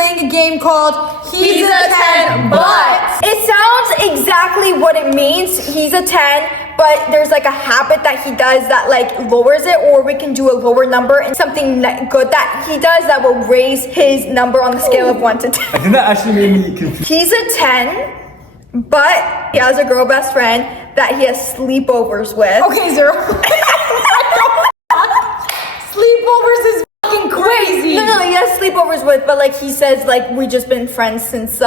playing a game called He's a 10, but. It sounds exactly what it means. He's a 10, but there's like a habit that he does that like lowers it, or we can do a lower number and something good that he does that will raise his number on the scale of 1 to 10. I think that actually made me confused. He's a 10, but he has a girl best friend that he has sleepovers with. Okay, 0. Sleepovers is fucking crazy. No, he has sleepovers with, but like he says, like we just been friends since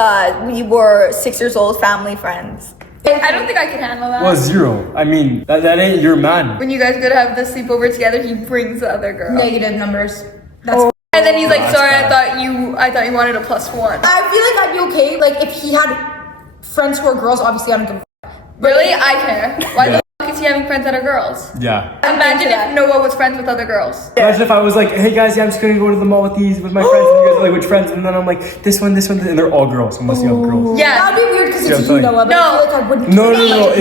we were 6 years old, family friends. I don't think I can handle that. Well, 0. I mean, that ain't your man. When you guys go to have the sleepover together, he brings the other girl. Negative numbers. That's And then he's like, that's sorry, bad. I thought you wanted a +1. I feel like I'd be okay. Like if he had friends who are girls, obviously I don't give a fuck. Really? I care. Why Yeah. the fuck is he having friends that are girls? Yeah. Imagine if Noah was friends with other girls. Imagine if I was like, hey guys, yeah, I'm just gonna go to the mall with my friends, and you guys are like, which friends? And then I'm like, this one, and they're all girls, unless you have girls. Yeah. That'd be weird because Yeah, it's I'm you, telling Noah. But No. I feel like I wouldn't. No.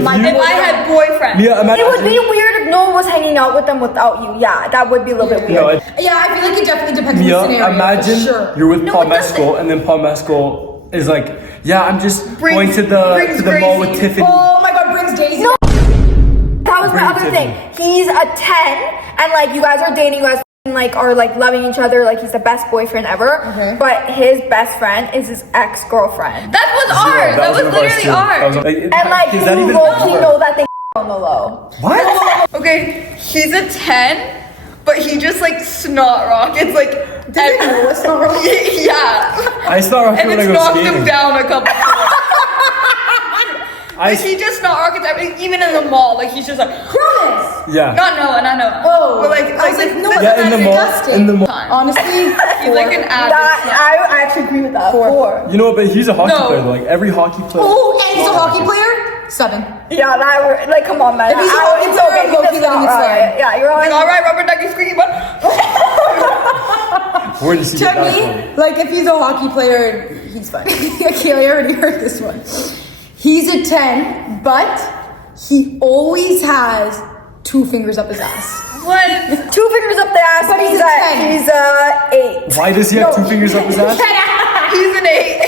If I had boyfriends. Mia, imagine. It would be weird if Noah was hanging out with them without you. Yeah, that would be a little bit weird. No, Yeah, I feel like it definitely depends on Mia, the scenario. imagine for sure. you're with No, Paul it doesn't. Mescal, and then Paul Mescal is like, yeah, I'm just going Brings to the mall with Gracie. Tiffany. Oh my God, brings Daisy. No. That was my other Tiffany. thing. He's a 10, and like you guys are dating, you guys like are like loving each other, like he's the best boyfriend ever. Okay. But his best friend is his ex-girlfriend. That was ours. That was one of ours, literally too. That was- ours. And like is that you even low-key know that they on the low. What? Okay, he's a 10, but he just like snot rockets like. It's not really. Yeah. I saw Rocky And when I it's go knocked him skating. down a couple times. Like he just snot rockets everything, even in the mall. Like he's just like. Promise. Yeah. Not Noah. Oh. But I was like, no, this Yeah, is in the not mall. disgusting. In the mall. time. Honestly, He's like an avid snot. I actually agree with that. 4. You know what? But he's a hockey No. player. Like every hockey player. Oh, and he's a hockey player? 7. Yeah, that were like, come on, man. If he's a hockey It's player, okay, I'm low-key that's letting not it slide. right. Yeah, you're always. All right, rubber ducky squeaky butt. Where did you To get that me, from? like if he's a hockey player, he's fine. Okay, I already heard this one. He's a 10, but he always has 2 fingers up his ass. What? 2 fingers up the ass. But he's means a that 10. He's a 8. Why does he have 2 fingers up his ass? He's an 8.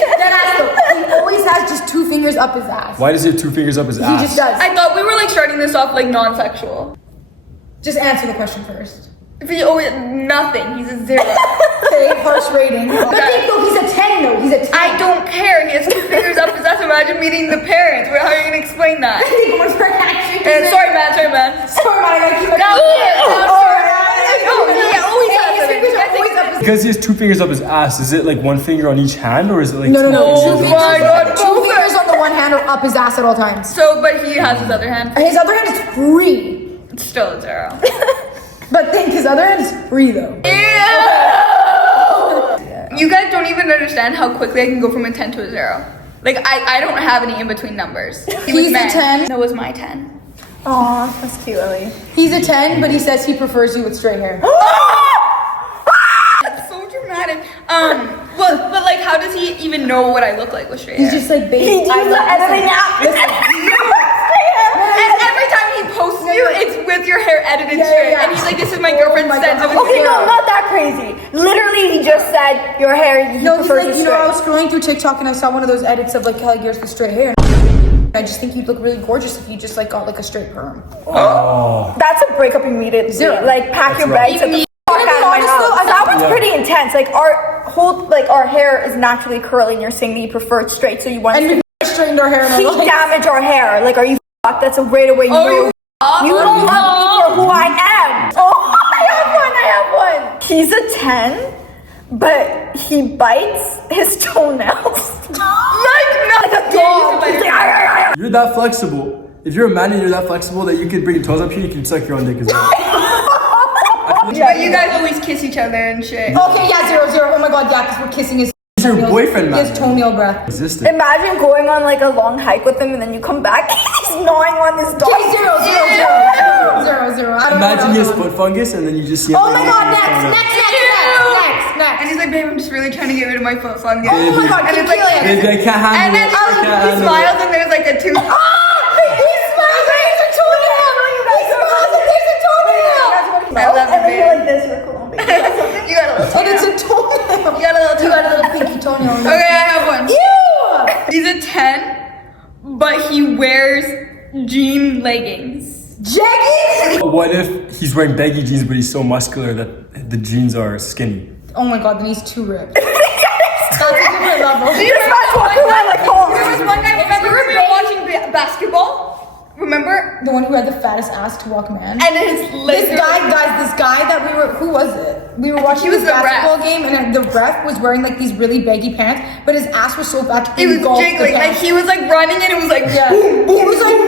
He always has just 2 fingers up his ass. Why does he have 2 fingers up his ass? He just does. I thought we were like starting this off like non-sexual. Just answer the question first. If he always nothing, he's a 0. Okay, harsh rating. But think though, he's a 10 though. He's a 10. I don't care. He has 2 fingers up his ass. Imagine meeting the parents. How are you gonna explain that? Sorry, man. Sorry, man, I gotta keep it. No, he always has his fingers are always up his. Because he has 2 fingers up his ass, is it like 1 finger on each hand, or is it like No. 2 Oh fingers? my God. 2 fingers on the one hand are up his ass at all times. So, but he has his other hand. His other hand is free. It's still a 0. But think his other hand is free though. You guys don't even understand how quickly I can go from a 10 to a 0. Like I don't have any in between numbers. He's a 10. That was my 10. Aw, that's cute, Ellie. He's a 10, but he says he prefers you with straight hair. That's so dramatic. But like, how does he even know what I look like with straight He's hair? just like, babe, He does the editing app. And every time he posts you, it's with your hair edited straight. yeah. And he's like, this is my girlfriend's my sense God. of Okay, humor. no, not that crazy. Literally, he just said your hair. He No, he's prefers like, you you know, I was straight. scrolling through TikTok and I saw one of those edits of like Kalogeras with straight hair. I just think you'd look really gorgeous if you just like got like a straight perm. Oh. That's a breakup immediately. 0. Like, pack your rough. bags and the fuck Can I be out of my honest, though? house. That one's Yeah. pretty intense. Like, our hair is naturally curly, and you're saying that you prefer it straight, so you want And to we straightened our hair in our keep life. damage our hair. Like, are you fucked? That's a great way you Oh, You don't love me for who I am. Oh, I have one. He's a 10, but he bites his toenails. like a dog. He's like, "Ay, ay, ay." You're that flexible. If you're a man and you're that flexible that you can bring your toes up here, you can suck your own dick as well. But you guys always kiss each other and shit. Okay, yeah, 0. Oh my God, yeah, because we're kissing his. He's your boyfriend, man. His toenail breath. Existed. Imagine going on like a long hike with him and then you come back and he's gnawing on his dog. Okay, 0. I don't Imagine know he has what I was on. foot fungus and then you just see him. Oh my God, next. And he's like, babe, I'm just really trying to get rid of my foot fungus. Oh my God, And keep it's like, killing it. Baby, I can't handle and then it. I can't he handle smiles it. and there's like a tooth. He smiles and there's a toenail. He smiles and there's a toenail. I love and then it, you're babe. like this, you're cool. You got a little And it's a toenail. You got a little You got a little pinky toenail. Okay, I have one. Ew! He's a 10, but he wears jean leggings. Jeggings? What if he's wearing baggy jeans, but he's so muscular that the jeans are skinny? Oh my god, then he's too ripped. That's a different level. This guy's walking around like There was one guy, remember when we were watching basketball? Remember? The one who had the fattest ass to walk man. And his legs. This guy that we were, who was it? We were watching he was this the basketball ref. game, and the ref was wearing like these really baggy pants, but his ass was so fat to It was engulf the jiggling. Like pants. he was like running and it was like Yeah. boom, boom. He was like,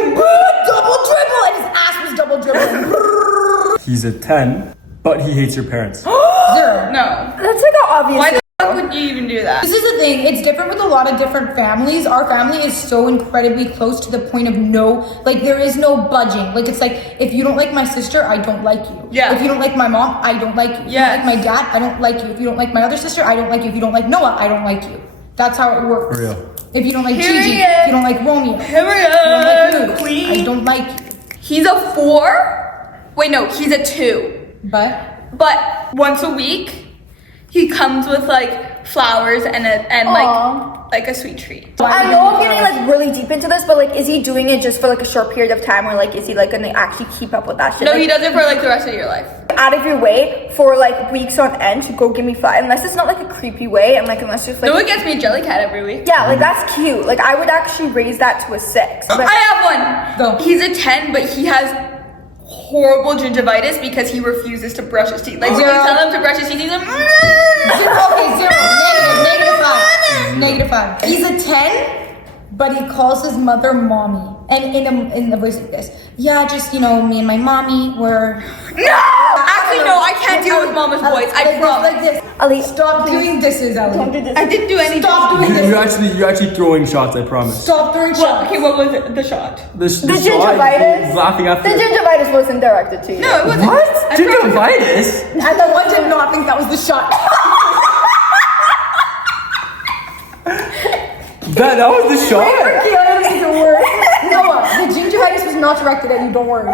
double dribble, and his ass was double dribbling. He's a 10, but he hates your parents. Zero. No. That's like an obvious. Why the fuck would you even do that? This is the thing, it's different with a lot of different families. Our family is so incredibly close to the point of like there is no budging. Like it's like, if you don't like my sister, I don't like you. Yeah. If you don't like my mom, I don't like you. If Yes. you don't like my dad, I don't like you. If you don't like my other sister, I don't like you. If you don't like Noah, I don't like you. That's how it works. For real. If you don't like Period. Gigi, if you don't like Romeo, if you don't like you, Queen. I don't like you. He's a 4. Wait, no, he's a 2. But But once a week, he comes with like flowers and like a sweet treat. I know I'm getting like really deep into this, but like, is he doing it just for like a short period of time, or like, is he like gonna actually keep up with that shit? No, like, he does it for like the rest of your life. out of your way for like weeks on end to go give me flowers, unless it's not like a creepy way, and like unless it's like Noah gets me a jelly cat every week. yeah, like that's cute. Like I would actually raise that to a 6. But I have one. Go. He's a 10, but he has horrible gingivitis because he refuses to brush his teeth. Like when you Zero. tell him to brush his teeth, he's like, zero, okay, zero. Negative 5. He's a 10, but he calls his mother mommy. And in the voice like this. Yeah, just, me and my mommy were... No! Actually, no, I can't deal with mama's voice. I promise. Like this. Ali, Stop doing this, Ali. don't do this. I didn't do anything. Stop doing You're this. actually throwing shots, I promise. Stop throwing Well, shots. okay, what was it? The shot. The The gingivitis. Laughing after. The gingivitis wasn't directed to you. No, it wasn't. What? I promise. Gingivitis? And the one did not think that was the shot. That was the shot? Keanu is the worst. Noah, the gingivitis was not directed at you, don't worry.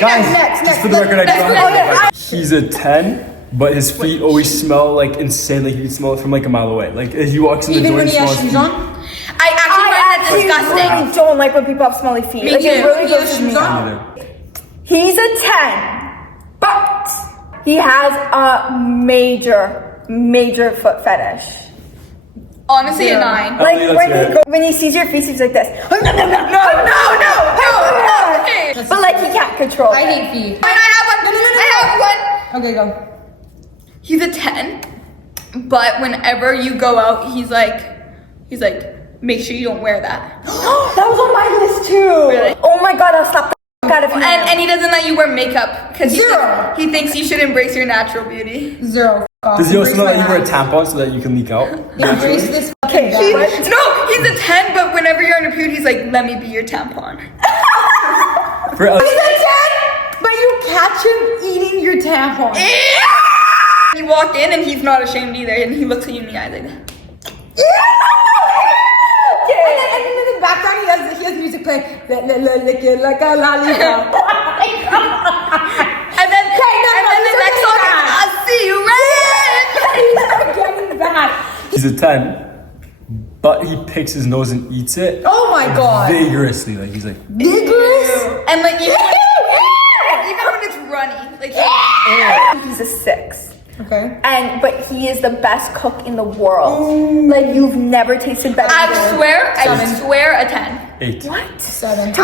Guys, next, just for the record, I next, don't next. He's a 10, but his feet always smell like insane. Like you can smell it from like a mile away. Like as he walks in the Even door, when he he has smells shoes feet. on? I actually find that disgusting. really don't like when people have smelly feet. Me like it too. really He has goes to shoes me. on? Either. He's a 10, but he has a major foot fetish. Honestly, a 9. Like let's when hear he it. when he sees your feet, he's like this. No. Okay. But like he can't control. I it. hate feet. I have one. I have one. Okay, go. He's a 10, but whenever you go out, he's like, make sure you don't wear that. That was on my list too. Really? Oh my god, I'll slap the out of him. And he doesn't let you wear makeup because Zero. he thinks you should embrace your natural beauty. Zero. Does he also Embrace know that my you wear a ass. tampon so that you can leak out? Embrace this Okay, fucking guy. No, he's a 10, but whenever you're in a period, he's like, let me be your tampon. For He's a 10, but you catch him eating your tampon. You walk in and he's not ashamed either, and he looks at you in the eye like that. And then in the background, he has music playing. Lick it like a lollipop. And then the next song is, I see you red. He's getting bad. He's a 10, but he picks his nose and eats it Oh my god. vigorously. Like he's like, Vigorous. And like even when it's runny, like He's a 6. Okay. But he is the best cook in the world. Like you've never tasted better. I swear a 10. 8. What? 7.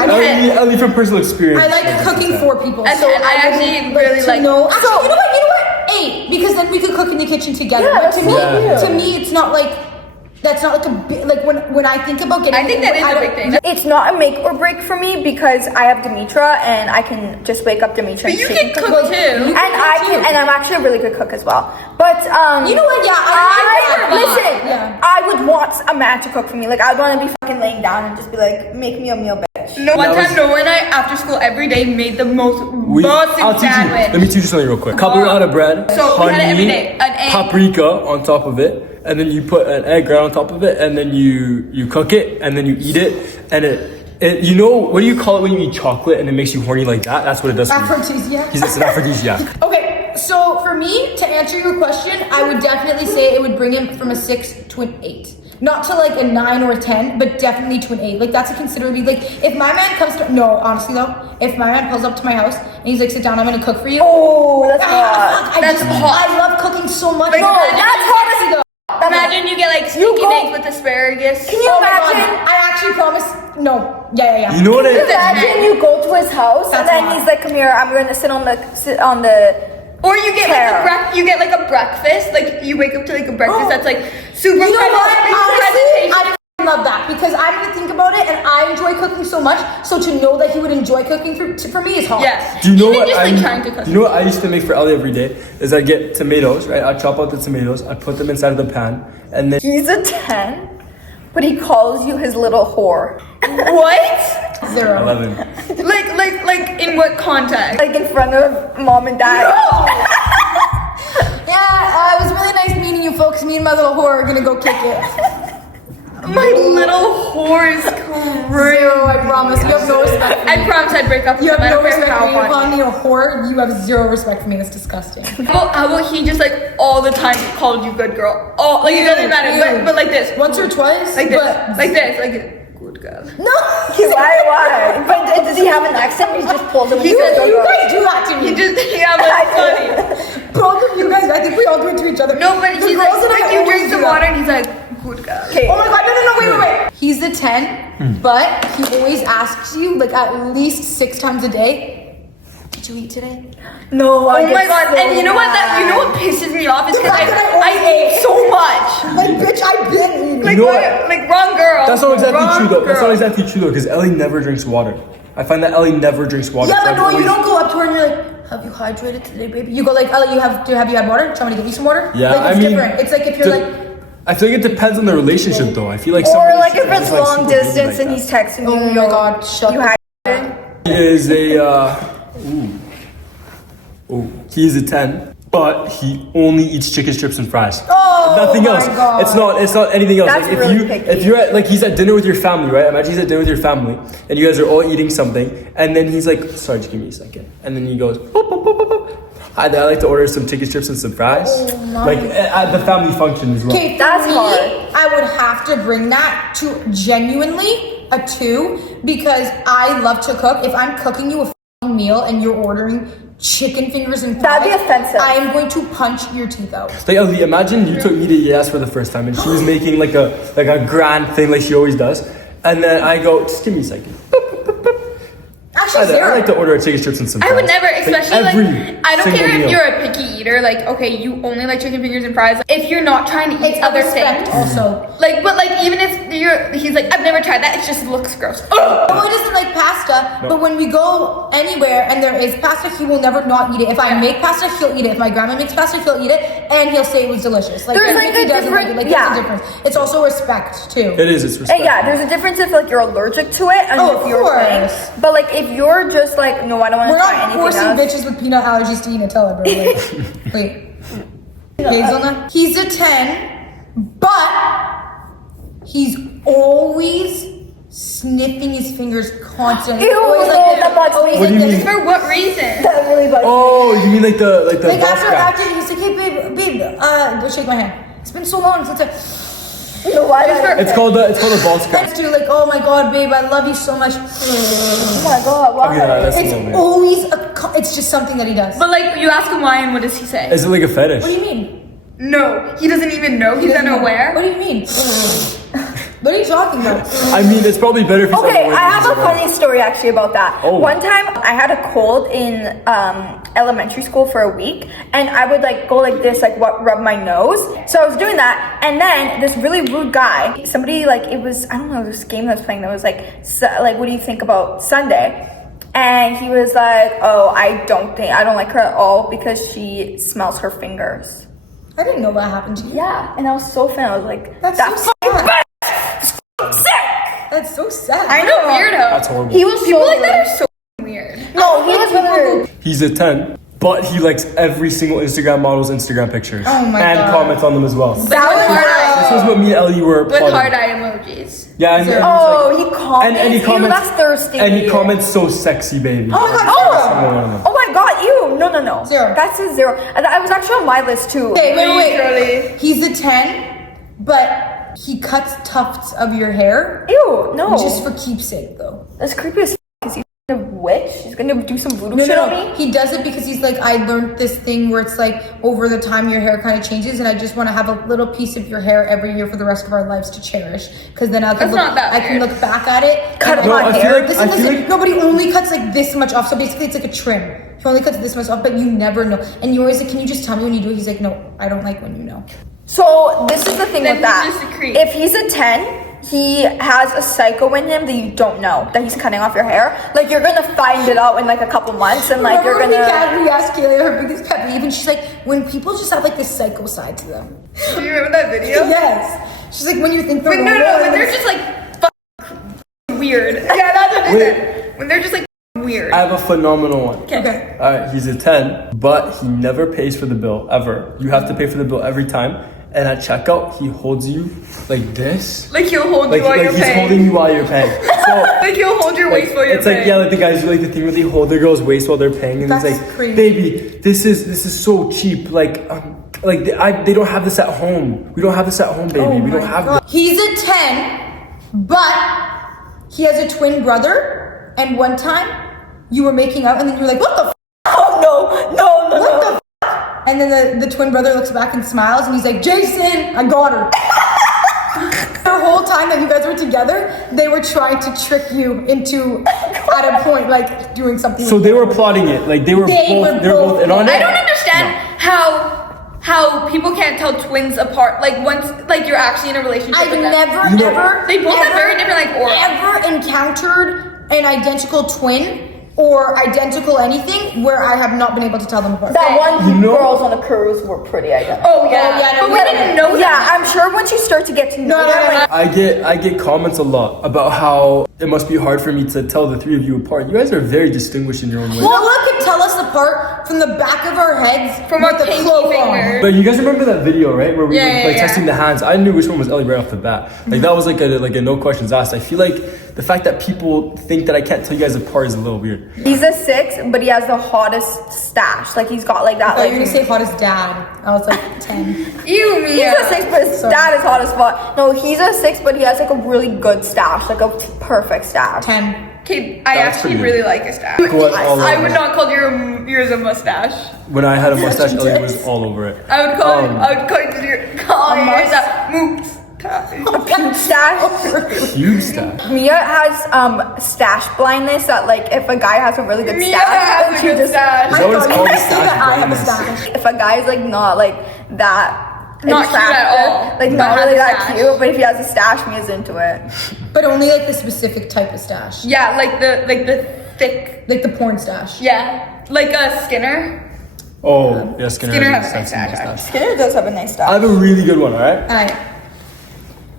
Only from personal experience. I like cooking for people. A 10. I actually really like. No, actually, you know what? 8, because then we could cook in the kitchen together. Yeah, But that's so to me, it's not like that's not like a big, like when I think about getting. I think that is a big thing. It's not a make or break for me because I have Demitra and I can just wake up Demitra. But and you she can cook too. And I'm actually a really good cook as well. But You know what? Yeah, listen, Yeah. I would want a man to cook for me. Like I would want to be fucking laying down and just be like, make me a meal, bitch. No, one That time was- Noah and I after school every day made the most I'll busting teach you. Let sandwich. me teach you something real quick. Couple out of bread, So, we had it every day. An egg. paprika on top of it, and then you put an egg right on top of it, and then you cook it, and then you eat it, and it you know what do you call it when you eat chocolate and it makes you horny like that? That's what it does. For me. Aphrodisiac. It's an aphrodisiac. Okay, Okay, so for me, to answer your question, I would definitely say it would bring him from a 6 to an 8. Not to like a 9 or a 10, but definitely to an 8. Like that's a considerably, like if my man comes to, no, honestly though, if my man pulls up to my house and he's like, sit down, I'm gonna cook for you. Oh, that's hot. That's hot. I love cooking so much. Like, No, imagine- that's hot as though. Imagine you get like stinky eggs with asparagus. Can you Oh my God, imagine? I actually promise, no. Yeah. You know what Imagine you go to his house and That's then hot. he's like, "Come here, I'm gonna sit on the." Or you get Care. like a breakfast, like you wake up to like a breakfast that's like super. You know what? Honestly, presentation. I love that because I'm gonna think about it and I enjoy cooking so much. So to know that he would enjoy cooking for me is hard. Yes. Do you know Even what just like trying to cook. Do you know what I used to make for Ellie every day? Is I get tomatoes, right? I chop out the tomatoes, I put them inside of the pan, and then He's a 10, but he calls you his little whore. What? 0. 11. Like in what context? Like in front of mom and dad. Yeah, it was really nice meeting you folks. Me and my little whore are gonna go kick it. My little whore is crazy. 0, I promise. You have no respect for me. I promise I'd break up with You have him. I no don't care respect how for me. You call funny. me a whore, you have 0 respect for me. It's disgusting. How about he just like all the time called you good girl? Oh, like it doesn't matter. But like this. Once or twice? Like this. But Like this. Like good girl. no! Why? But does he have an accent? He just pulls him. You guys do that to me. He just yeah, but it's funny. Both of you guys, I think we all do it to each other. No, but The he's girls and I like you always drink do some that. water and he's like good girl. Okay. Oh my god, no, wait. He's a 10, but he always asks you, like at least 6 times a day, did you eat today? No. Oh my god! And you know what? You know what pisses me off is The because fact that I eat so much. Like, bitch, I've been eating. Like know why, like wrong girl. That's not exactly Wrong true though. That's girl. not exactly true though, because Ellie never drinks water. I find that Ellie never drinks water. Yeah, So but I've no, you always- don't go up to her and you're like, have you hydrated today, baby? You go like, Ellie, have you had water? Do you want me to give you some water? Yeah, like, it's I mean, different. It's like if you're like, I feel like it depends on the relationship though. I feel like Or somebody like if should it's just, like, long super baby distance like and that. he's texting you. oh my yo, god, shut you the had He is a he's a 10, but he only eats chicken strips and fries. Oh Nothing my else. God. It's not anything else. That's like really picky. if you're at like he's at dinner with your family, right? Imagine he's at dinner with your family and you guys are all eating something and then he's like, sorry, just give me a second. And then he goes, boop, boop, boop, boop, boop. Hi, I like to order some chicken strips and some fries. Like at the family function as well. Okay, That's for me, hard. I would have to bring that to genuinely a 2 because I love to cook. If I'm cooking you a f***ing meal and you're ordering chicken fingers and fries, That'd be offensive. I am going to punch your teeth out. Like Ellie, imagine you took me to Yes for the first time and she was making like a grand thing like she always does. And then I go, just give me a second. Actually, I like 0. to order chicken strips and some fries. I would never, especially like, every I don't single care if meal. you're a picky eater. Like, okay, you only like chicken fingers and fries. If you're not trying to eat It's other respect things, also. like, but like even if he's like, I've never tried that. It just looks gross. He doesn't like pasta, but when we go anywhere and there is pasta, he will never not eat it. If I make pasta, he'll eat it. If my grandma makes pasta, he'll eat it, and he'll say it was delicious. Like, There's, even like, if he a doesn't like it, different- like there's yeah. a difference. It's also respect too. It is, it's respect. And yeah, there's a difference if like you're allergic to it and Oh, if of you're course. thing. But like if you're just like, no, I don't want We're to try not anything forcing else. bitches with peanut allergies to eat Nutella, bro. Like, wait. Hazelnut? He's a 10, but he's always sniffing his fingers constantly. Ew, Always no, like, that bugs always me. What do you like mean? this. For what reason? That really bugs me. Oh, you mean like the Like ball scratch? after he's like, hey babe, shake my hand. It's been so long since No, why did I- It's called a ball scratch. Let's do like, oh my god, babe, I love you so much. Oh my god, why? Yeah, that's a It's little weird. always it's just something that he does. But like, you ask him why, and what does he say? Is it like a fetish? What do you mean? No, he doesn't even know. He's What unaware. do you mean? What are you talking about? I mean, it's probably better if he's Okay, unaware I than have he's a aware. funny story actually about that. Oh. One time I had a cold in elementary school for a week and I would like go like this, like rub my nose. So I was doing that and then this really rude guy, somebody like, it was, I don't know, this game that was playing that was like, what do you think about Sunday? And he was like, oh, I don't like her at all because she smells her fingers. I didn't know that happened to you. Yeah, and I was so offended. I was like, That's so sad. sick. That's so sad. I know, weirdo. That's horrible. He was so People like that rude. are so weird. No, he was weird. He's a 10, but he likes every single Instagram model's Instagram pictures. Oh my and God. comments on them as well. But with hard This was what me and Ellie were with plotting. hard eye emojis. Yeah, and Oh, he comments. and he Ew, comments. that's thirsty. And he comments so sexy, baby. Oh my god. Every single one of them. Oh my god, Ew, no. 0. That's a 0. I was actually on my list too. Okay, wait. Literally. He's a 10, but he cuts tufts of your hair Ew, no. just for keepsake, though. That's creepy as f. Is he a witch? He's gonna do some voodoo shit on me? He does it because he's like, I learned this thing where it's like over the time your hair kind of changes, and I just want to have a little piece of your hair every year for the rest of our lives to cherish. Because then I can look back at it. Cut and my I feel hair. like- Listen, nobody only cuts like this much off. So basically, it's like a trim. He only cuts this much off, but you never know. And you're always like, can you just tell me when you do it? He's like, no, I don't like when you know. So this is the thing Then with that. he's just a creep. If he's a 10, he has a psycho in him that you don't know that he's cutting off your hair. Like you're gonna find it out in like a couple months, and like you're Remember gonna. we asked Kayla her biggest pet peeve, and she's like, when people just have like this psycho side to them. Do you remember that video? Yes. She's like, when you think they're When normal, when they're just like weird. Yeah, that's what I said. When they're just like weird. I have a phenomenal one. Okay. Alright, he's a 10, but he never pays for the bill, ever. You have to pay for the bill every time. And at checkout, he holds you like this. Like he'll hold you while you're he's paying. holding you while you're paying. So, Like he'll hold your waist while you're it's paying. like, yeah, like the guys do like the thing where they hold their girl's waist while they're paying. And That's it's like, crazy. baby, this is so cheap. Like they don't have this at home. We don't have this at home, baby. We don't have this. He's a 10, but he has a twin brother. And one time, you were making out, and then you were like, what the f? Oh no. What the f? And then the twin brother looks back and smiles, and he's like, Jason, I got her. The whole time that you guys were together, they were trying to trick you into, at a point, like, doing something. So with they you. were plotting it. Like they were both in on it. I don't understand how people can't tell twins apart. Like once like you're actually in a relationship I've with them. never, They both have very different, like, aura. ever encountered an identical twin or identical anything where I have not been able to tell them apart. That one You know- girls on the cruise were pretty identical. Oh yeah, no, but we didn't know Yeah, that. I'm sure once you start to get to know No, them, like, I get comments a lot about how it must be hard for me to tell the three of you apart. You guys are very distinguished in your own way. Noah could tell us apart from the back of our heads From with our the pinky cloak on. finger. But you guys remember that video, right? Where we Yeah, were yeah, like yeah. testing the hands. I knew which one was Ellie right off the bat. Like that was like a no questions asked. I feel like the fact that people think that I can't tell you guys apart is a little weird. he's a 6, but he has the hottest stash. Like he's got like that. I thought you Like were gonna say hottest dad. I was like 10. Ew, he's Mia. a 6, but his Sorry. dad is hot as fuck. No, he's a 6, but he has like a really good stash, like a perfect stash. 10. Okay, I That's actually pretty really like a stash. Go all I over would it. not call yours a mustache. When I had a mustache, Ellie was all over it. I would call yours a moose. Puke stash. Huge stash. Mia has stash blindness that like if a guy has a really good Mia stash, has then a she good just stash. Is I that what it's thought you called? were gonna say Stash that I have a blindness? stash. if a guy's like not like that Not cute at attractive, all, like but not has really a that stash. cute, but if he has a stash, Mia's into it. But only like the specific type of stash. Yeah, like the thick. Like the porn stash. Yeah, like a Skinner. Oh, yeah, Skinner, Skinner has a has a nice sexy stash, mustache. Skinner does have a nice I stash. have a really good one, alright? Alright.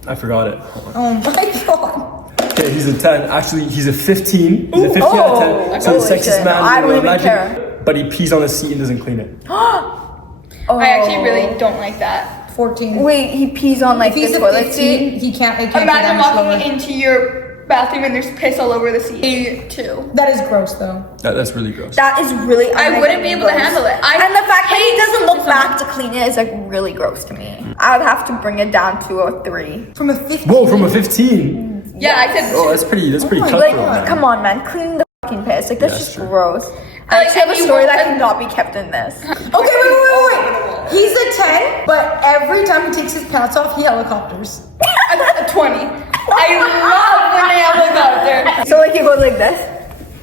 I forgot it. Oh my god. Okay, he's a 10. Actually, he's a 15. He's a 15 out of 10. So the holy sexiest shit. man I you will don't even imagine. care. But he pees on the seat and doesn't clean it. Oh. I actually really don't like that. 14. Wait, he pees on like If he's the a toilet 15, seat. he can't. It can't be Imagine that much walking lower. into your bathroom and there's piss all over the seat. Too. That is gross though. That's really gross. That is really. I wouldn't be able to handle it. And the fact that he hate doesn't look someone- back to clean it is like really gross to me. I would have to bring it down to a 3. From a 15. Whoa, from a 15. Yeah, I said. Oh, that's pretty my cutthroat, Like, man. come on, man, clean the fucking piss. Like that's Yeah, just true. gross. I Like, actually have a and you story won't- that cannot be kept in this. Okay, wait. He's a 10, but every time he takes his pants off, he helicopters. A 20. I love when they helicopter. So like you go like this.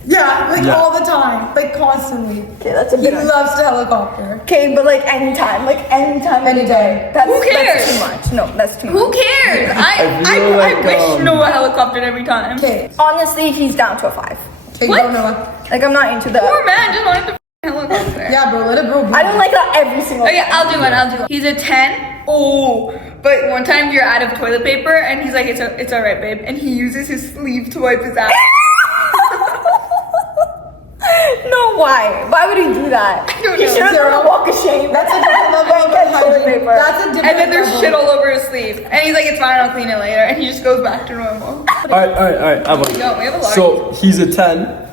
Yeah, like Yeah. all the time, like constantly. Okay, that's a He bit. loves to helicopter. Okay, but like anytime, any day. That's, Who cares? That's too much. No, that's too much. Who cares? I I feel like, wish Noah helicoptered every time. Okay, Honestly, he's down to a 5. okay, What? go Noah. Like I'm not into the. Poor man just wanted to helicopter. Yeah, bro, let it go. I don't like that every single. Okay, time. I'll do one. He's a 10. Oh, but one time you're out of toilet paper and he's like, it's alright, babe. And he uses his sleeve to wipe his ass. No, why? Why would he do that? don't He know. should have done a walk of shame. That's a different level of Get toilet hygiene. paper. That's a different And then there's level. shit all over his sleeve. And he's like, it's fine, I'll clean it later. And he just goes back to normal. Alright. I have one. No, we have a lot. So he's a 10,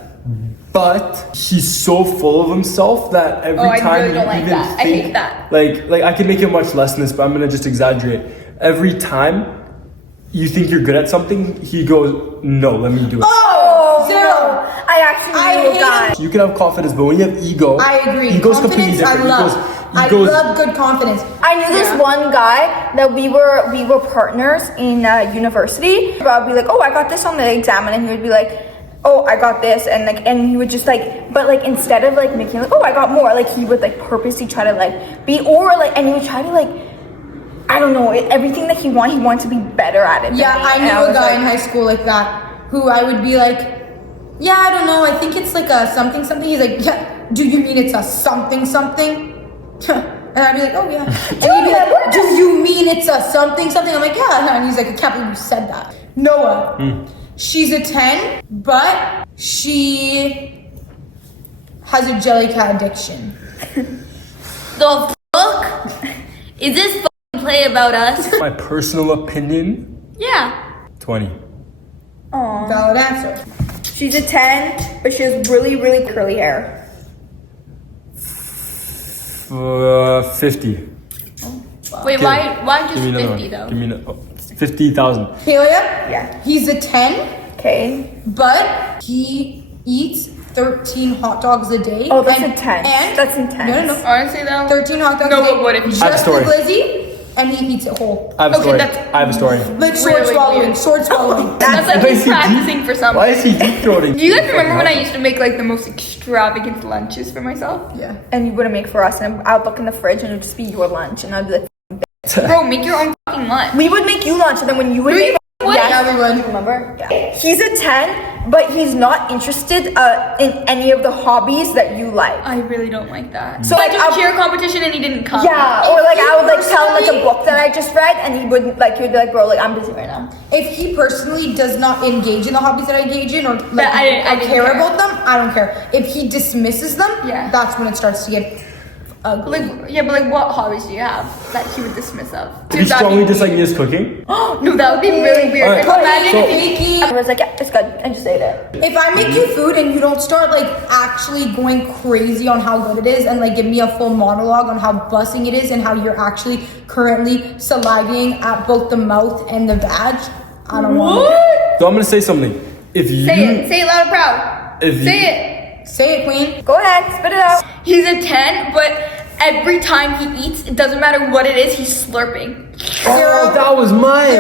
but he's so full of himself that every Oh, I time really you don't like even that. I think, hate that. Like I can make it much less than this, but I'm gonna just exaggerate. Every time you think you're good at something, he goes, no, let me do it. Oh, zero. I actually I knew a hate guy. You can have confidence, but when you have ego, I agree. ego's completely Confidence, different. I love. I Ego's love good confidence. I knew this one guy that we were partners in university. But I'd be like, oh, I got this on the exam, and he would be like, oh, I got this, and he would just like, but like instead of like making like, oh, I got more, like he would like purposely try to like be, or like, and he would try to like, I don't know, everything that he wanted to be better at it. Yeah, than me. I And knew a was guy like, in high school like that who I would be like, yeah, I don't know, I think it's like a something something. He's like, yeah, do you mean it's a something something? And I'd be like, oh yeah. And he'd be like, do you mean it's a something something? I'm like, yeah. And he's like, I can't believe you said that. Noah, she's a 10, but she has a jelly cat addiction. The fuck is this fucking play about us? my personal opinion. Yeah. 20. Valid answer. she's a 10, but she has really, really curly hair. 50. Wait, why just Give me another 50 one. though? Give me another. 50,000. Helia? Yeah. He's a 10, Okay. but he eats 13 hot dogs a day. Oh, that's and, intense. And, That's intense. No. Honestly though, 13 hot dogs No, a day. but what if he- I have a Just story. the glizzy, and he eats it whole. I have a Okay, story. that's- I have a story. Like sword Really swallowing, weird. sword swallowing. that's like Why he's is he deep- practicing for something. Why is he deep throating? Do you guys remember when I used to make like the most extravagant lunches for myself? Yeah. And you wouldn't make for us, and I would look in the fridge, and it would just be your lunch, and I'd be like, Bro, make your own fucking lunch. we would make you lunch, and then when you would No, make you wouldn't. yes, Yeah, we would. you remember? Yeah. He's a 10, but he's not interested in any of the hobbies that you like. I really don't like that. So, So like, like I'll- a cheer competition and he didn't come. Yeah, or like I would like tell him like a personally- book that I just read, and he wouldn't like. He would be like, "Bro, like I'm busy right now." If he personally does not engage in the hobbies that I engage in, or like I didn't care care. about them, I don't care. If he dismisses them, Yeah. that's when it starts to get ugly. Like, yeah, but like what hobbies do you have that he would dismiss of? Do you Dude, that'd strongly be dislike weird. Mia's cooking? No, that would be really weird. Alright, Like, imagine so- if he Making- I was like, "Yeah, it's good," and just ate it. If I make you food and you don't start like actually going crazy on how good it is and like give me a full monologue on how bussing it is and how you're actually currently saliving at both the mouth and the vag, I don't want it. So I'm gonna say something. If you Say it loud and proud. If Say you- it. Say it, queen. Go ahead, spit it out. He's a 10, but every time he eats, it doesn't matter what it is, he's slurping. Oh, that was mine.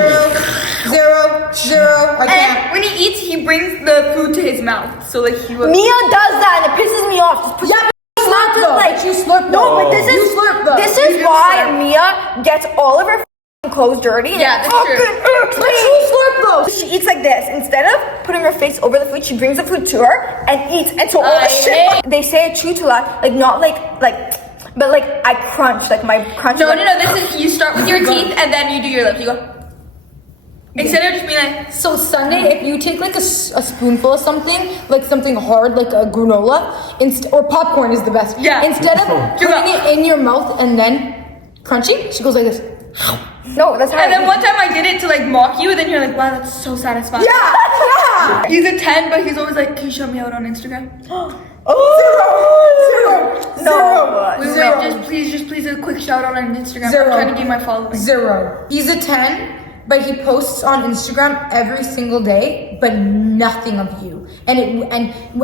Zero. I And can't. when he eats, he brings the food to his mouth. So like he would. Mia does that, and it pisses me off. Just put Yeah, but you slurp though. But you slurp no, though. but this You is slurp though. this You is do why slurp. Mia gets all of her f***ing clothes dirty. and Yeah, it that's true. fucking irks But me. you slurp though. She eats like this. Instead of putting her face over the food, she brings the food to her and eats. And so all I the shit. hate- They say chew to lot, like not like, but like I crunch, like my crunch. No. This is you start with your teeth and then you do your lips. You go. Instead of just being like. So Sunday, if you take like a spoonful of something, like something hard, like a granola, or popcorn is the best. Yeah. Instead of putting it in your mouth and then crunching, she goes like this. No, that's how. And then one time I did it to like mock you, and then you're like, wow, that's so satisfying. Yeah. He's a 10, but he's always like, can you show me out on Instagram? No. Wait, just please, a quick shout out on Instagram. Zero. I'm trying to gain my following. Zero. He's a 10, but he posts on Instagram every single day, but nothing of you. And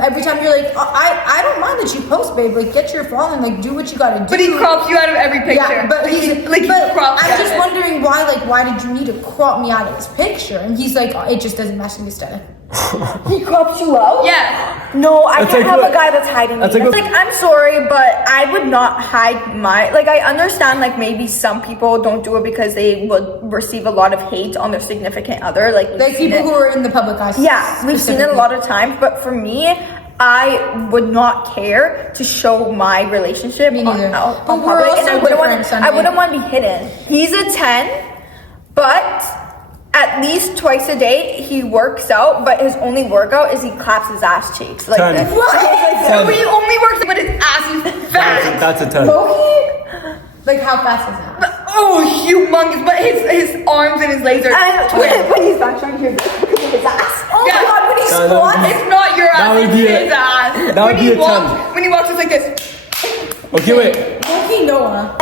every time you're like, I don't mind that you post, babe. Like, get your following. Like, do what you gotta do. But he crops you out of every picture. Yeah, but like, he's he but crops you I'm out just of it. wondering why. Like, why did you need to crop me out of this picture? And he's like, oh, it just doesn't match the aesthetic. He crops you out? Yeah. No, I That's can't like have what- a guy that's hiding me. that's That's like like, what- I'm sorry, but I would not hide my, like, I understand, like, maybe some people don't do it because they would receive a lot of hate on their significant other. Like we've seen People it. who are in the public eye. Yeah, we've seen it a lot of times, but for me, I would not care to show my relationship Me on, neither. out, But on we're public, and also I wouldn't different, want. Sunday. I wouldn't want to be hidden. He's a 10, but at least twice a day he works out. But his only workout is he claps his ass cheeks like 10. this. So he only works with his ass is fat. That's a 10. Like, how fast is that? Oh, humongous. But his arms and his legs are And twin. when he's back trying to hear this because of his ass. Oh Yeah. my god, when he's squats. It's not your That ass, would it's be a- his ass. that would be a 10. When he walks, it's like this. Okay, wait. Okay, Noah.